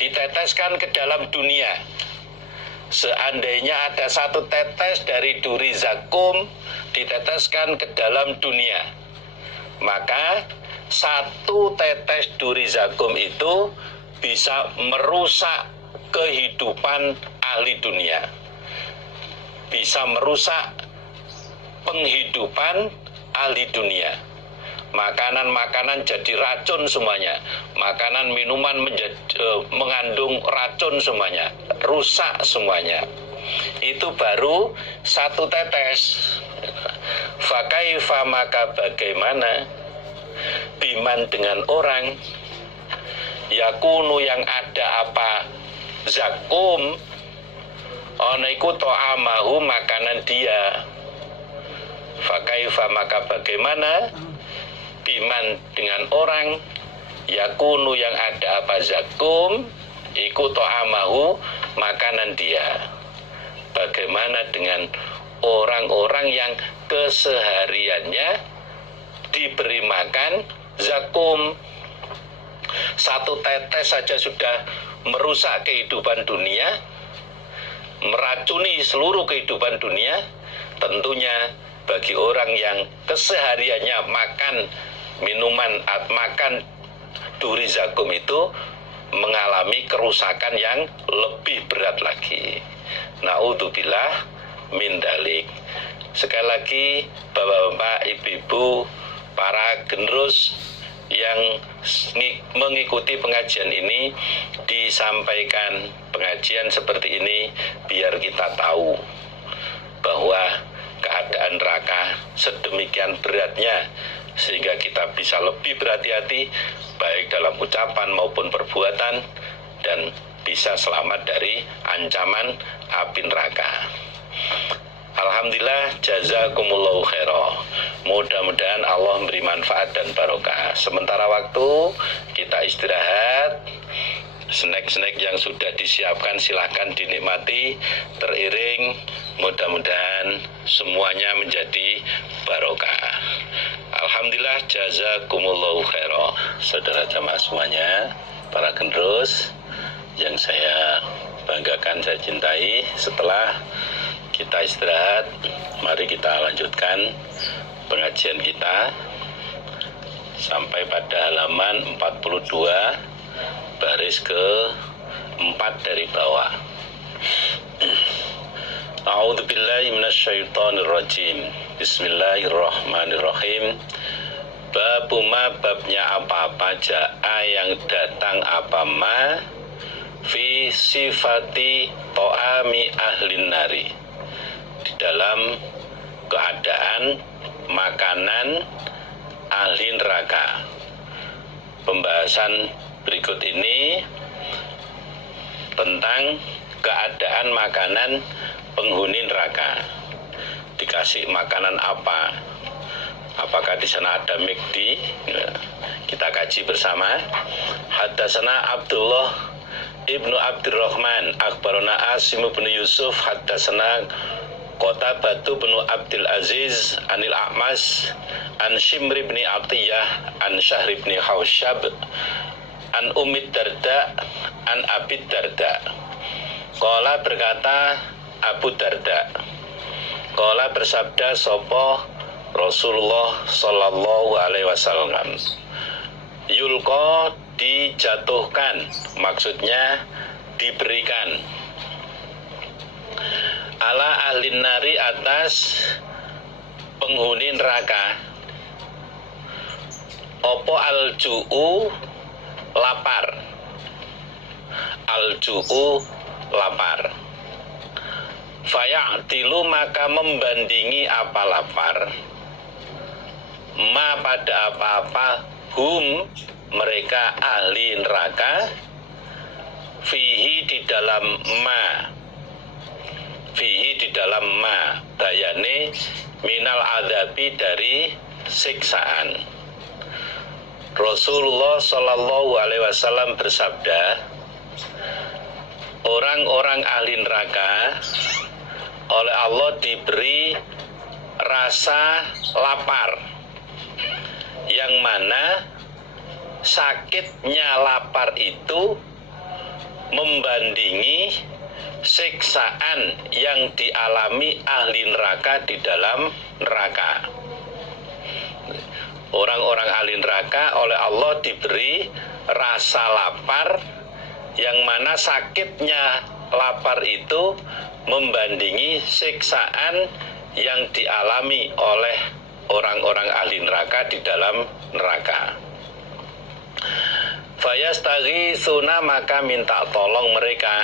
diteteskan ke dalam dunia. Seandainya ada satu tetes dari duri zakum diteteskan ke dalam dunia, maka satu tetes duri zakum itu bisa merusak kehidupan ahli dunia, bisa merusak penghidupan ahli dunia. Makanan-makanan jadi racun semuanya, makanan minuman mengandung racun semuanya, rusak semuanya. Itu baru satu tetes. Fakaifa, maka bagaimana biman dengan orang yakunu yang ada apa zakum ana iku ta'amahu makanan dia. Fakaifa, maka bagaimana biman dengan orang yakunu yang ada apa zakum iku ta'amahu makanan dia. Bagaimana dengan orang-orang yang kesehariannya diberi makan zakum. Satu tetes saja sudah merusak kehidupan dunia, meracuni seluruh kehidupan dunia. Tentunya bagi orang yang kesehariannya makan minuman, makan duri zakum itu mengalami kerusakan yang lebih berat lagi. Naudzubillah min dalik. Sekali lagi bapak-bapak, ibu-ibu, para generus yang mengikuti pengajian ini, disampaikan pengajian seperti ini biar kita tahu bahwa keadaan neraka sedemikian beratnya, sehingga kita bisa lebih berhati-hati baik dalam ucapan maupun perbuatan dan bisa selamat dari ancaman api neraka. Alhamdulillah, jazakumullahu khairah. Mudah-mudahan Allah memberi manfaat dan barokah. Sementara waktu kita istirahat. Snack-snack yang sudah disiapkan silahkan dinikmati, teriring. Mudah-mudahan semuanya menjadi barokah. Alhamdulillah, jazakumullahu khairah. Saudara jamaah semuanya, para generus yang saya banggakan, saya cintai, setelah kita istirahat, mari kita lanjutkan pengajian kita sampai pada halaman 42 baris ke-4 dari bawah. A'udzubillahi minasyaitonirrajim. Bismillahirrahmanirrahim. Babu ma, babnya apa-apa ja'a yang datang apa ma fi sifati to'ami ahlin nari, di dalam keadaan makanan ahli neraka. Pembahasan berikut ini tentang keadaan makanan penghuni neraka. Dikasih makanan apa? Apakah di sana ada McD? Kita kaji bersama. Haddatsana Abdullah Ibnu Abdurrahman akhbarana Asim bin Yusuf haddatsana Qataibah bin Abdul Aziz anil A'mas an Shimr bin Atiyah an Syahr bin Hausyab an Ummi Darda an Abi Darda. Qala, berkata Abu Darda, qala bersabda sapa Rasulullah sallallahu alaihi wasallam, yulqa, dijatuhkan, maksudnya diberikan, ala ahlin nari, atas penghuni neraka, opo al-ju'u, lapar, al-ju'u, lapar, faya'tilu, maka membandingi apa lapar, ma, pada apa-apa, hum, mereka ahli neraka, fihi, di dalam ma, fihi, di dalam ma, bayane minal adabi, dari siksaan. Rasulullah sallallahu alaihi wasallam bersabda, orang-orang ahli neraka oleh Allah diberi rasa lapar, yang mana sakitnya lapar itu membandingi siksaan yang dialami ahli neraka di dalam neraka. Orang-orang ahli neraka oleh Allah diberi rasa lapar, yang mana sakitnya lapar itu membandingi siksaan yang dialami oleh orang-orang ahli neraka di dalam neraka. Fayastaghisuna, maka minta tolong mereka.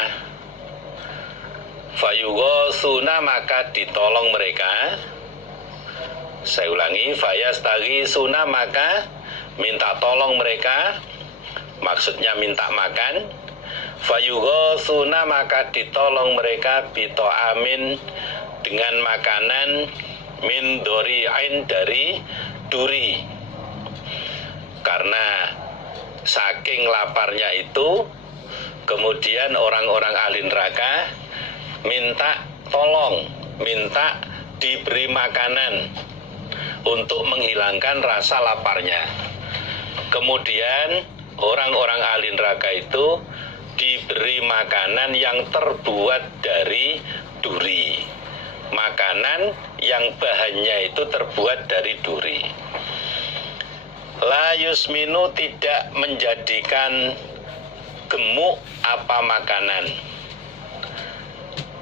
Fayughasuna, maka ditolong mereka. Saya ulangi, fayastaghisuna, maka minta tolong mereka, maksudnya minta makan. Fayughasuna, maka ditolong mereka bito'amin, dengan makanan, min dori'ain, dari duri. Karena saking laparnya itu, kemudian orang-orang ahli neraka minta tolong, minta diberi makanan untuk menghilangkan rasa laparnya. Kemudian orang-orang ahli neraka itu diberi makanan yang terbuat dari duri, makanan yang bahannya itu terbuat dari duri. La yusminu, tidak menjadikan gemuk apa makanan.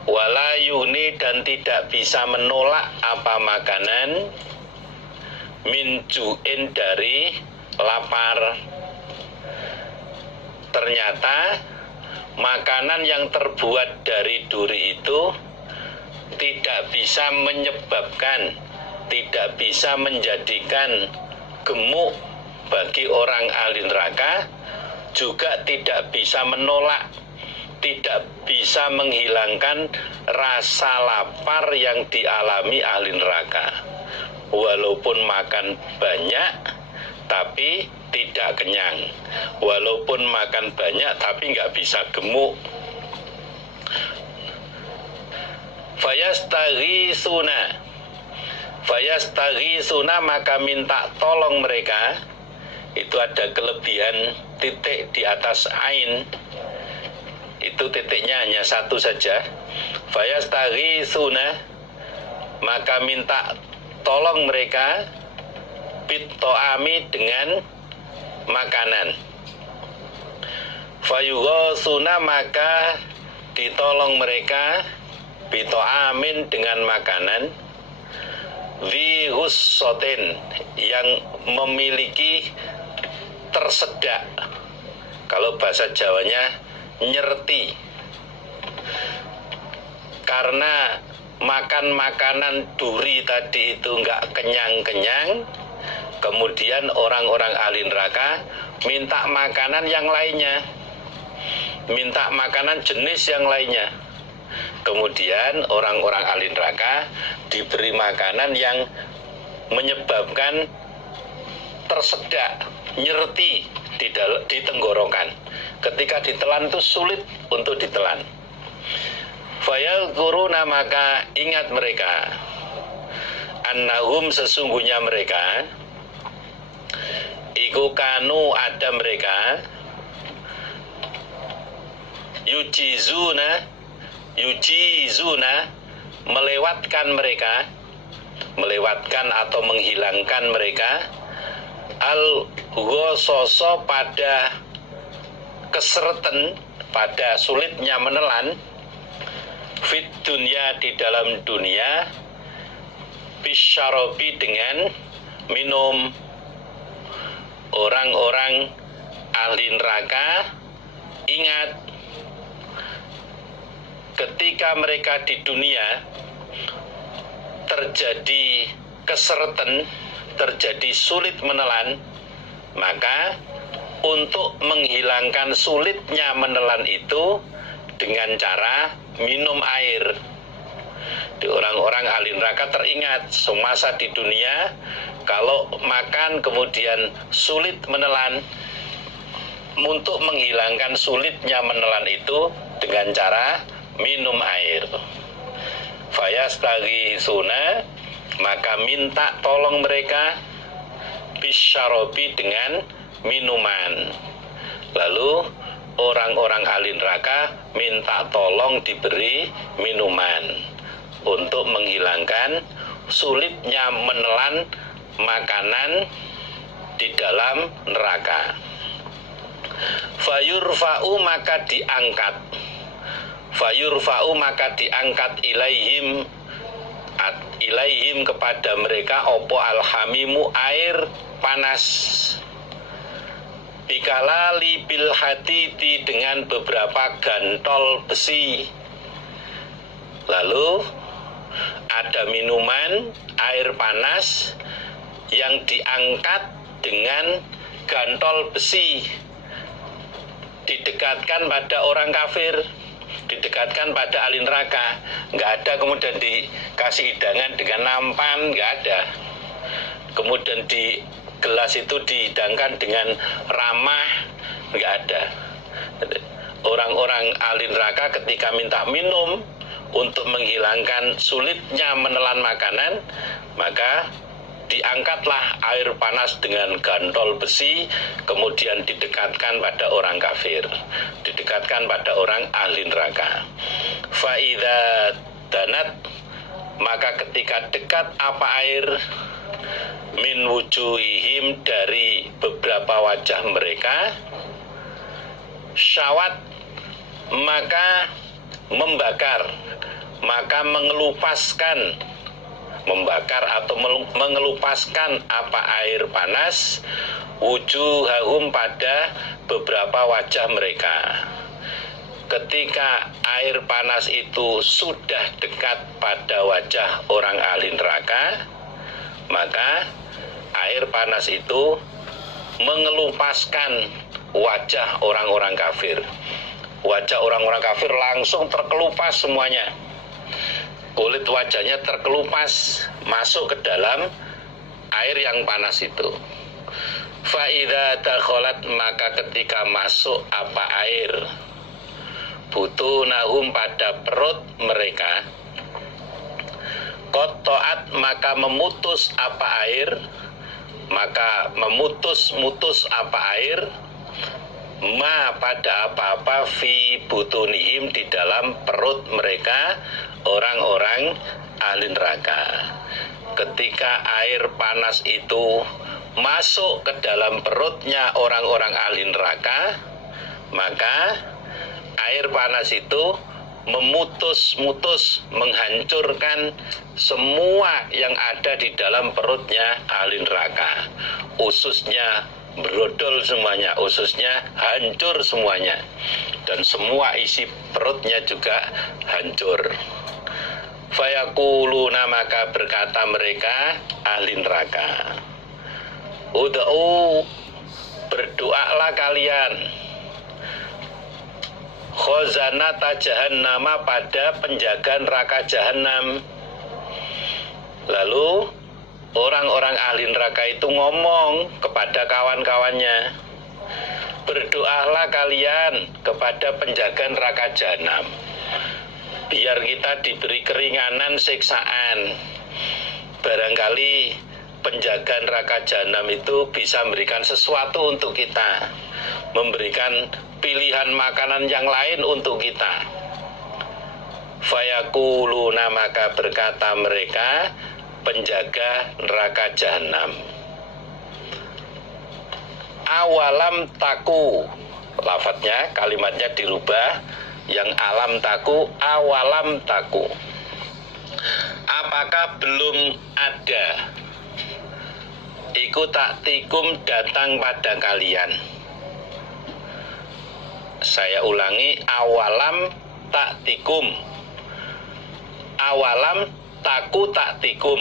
Wala yuni, dan tidak bisa menolak apa makanan. Min ju'in, dari lapar. Ternyata makanan yang terbuat dari duri itu tidak bisa menyebabkan, tidak bisa menjadikan gemuk bagi orang ahli neraka, juga tidak bisa menolak, tidak bisa menghilangkan rasa lapar yang dialami ahli neraka. Walaupun makan banyak tapi tidak kenyang, walaupun makan banyak tapi nggak bisa gemuk. Fayastaghisuna, maka minta tolong mereka. Itu ada kelebihan titik di atas ain, itu titiknya hanya satu saja. Fayastaghisuna, maka minta tolong mereka bito'ami, dengan makanan. Fayughasuna, maka ditolong mereka bito'amin, dengan makanan. Wihussotin, yang memiliki tersedak. Kalau bahasa Jawanya nyerti. Karena makan makanan duri tadi itu nggak kenyang-kenyang, kemudian orang-orang ahli neraka minta makanan yang lainnya, minta makanan jenis yang lainnya. Kemudian orang-orang ahli neraka diberi makanan yang menyebabkan tersedak, nyerti di tenggorokan. Ketika ditelan itu sulit untuk ditelan. Fayadhkuruna, maka ingat mereka, annahum, sesungguhnya mereka, iku kanu, ada mereka, yujizuna, melewatkan atau menghilangkan mereka, al-ghososo, pada kesereten, pada sulitnya menelan, fit dunya, di dalam dunia, bisyarobi, dengan minum. Orang-orang ahli neraka ingat, ketika mereka di dunia terjadi kesereten, terjadi sulit menelan, maka untuk menghilangkan sulitnya menelan itu dengan cara minum air. Di orang-orang ahli neraka teringat semasa di dunia, kalau makan kemudian sulit menelan, untuk menghilangkan sulitnya menelan itu dengan cara minum air. Fayastaghisuna, maka minta tolong mereka bisyarobi, dengan minuman. Lalu orang-orang ahli neraka minta tolong diberi minuman untuk menghilangkan sulitnya menelan makanan di dalam neraka. Fayurfa'u maka diangkat ilaihim kepada mereka opo alhamimu air panas bikalali bil hadidi dengan beberapa gantol besi. Lalu ada minuman air panas yang diangkat dengan gantol besi, didekatkan pada orang kafir, didekatkan pada ahli neraka. Nggak ada kemudian dikasih hidangan dengan nampan, nggak ada. Kemudian di gelas itu dihidangkan dengan ramah, nggak ada. Orang-orang ahli neraka ketika minta minum untuk menghilangkan sulitnya menelan makanan, maka diangkatlah air panas dengan gantol besi, kemudian didekatkan pada orang kafir, didekatkan pada orang ahli neraka. Fa'idha danat, maka ketika dekat apa air min wujuhihim dari beberapa wajah mereka, syawat maka membakar, maka membakar atau mengelupaskan apa air panas wujuhahum pada beberapa wajah mereka. Ketika air panas itu sudah dekat pada wajah orang ahli neraka, maka air panas itu mengelupaskan wajah orang-orang kafir. Wajah orang-orang kafir langsung terkelupas semuanya. Kulit wajahnya terkelupas masuk ke dalam air yang panas itu. Fa'idha dakholat, maka ketika masuk apa air butunahum pada perut mereka, kotoat maka memutus apa air, maka memutus apa air, ma pada apa-apa fi butunihim di dalam perut mereka orang-orang ahli neraka. Ketika air panas itu masuk ke dalam perutnya orang-orang ahli neraka, maka air panas itu menghancurkan semua yang ada di dalam perutnya ahli neraka. Ususnya brodol semuanya, ususnya hancur semuanya, dan semua isi perutnya juga hancur. Fayaquluna, maka berkata mereka ahli neraka, ud'u, berdoalah kalian, khazanata jahannama, pada penjaga neraka jahanam. Lalu orang-orang ahli neraka itu ngomong kepada kawan-kawannya, berdoalah kalian kepada penjaga neraka jahanam, biar kita diberi keringanan siksaan. Barangkali penjaga neraka jahanam itu bisa memberikan sesuatu untuk kita, memberikan pilihan makanan yang lain untuk kita. Fayaquluna, maka berkata mereka penjaga neraka jahanam, awalam taku, lafadznya kalimatnya dirubah, yang alam taku awalam taku, apakah belum ada iku taktikum datang pada kalian. Saya ulangi, awalam taktikum, awalam taku taktikum,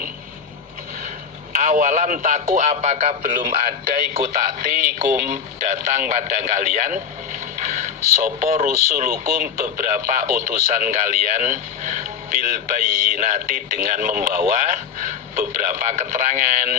awalam taku, apakah belum ada iku taktikum datang pada kalian, sopo rusulukum, beberapa utusan kalian, bil bayyinati, dengan membawa beberapa keterangan.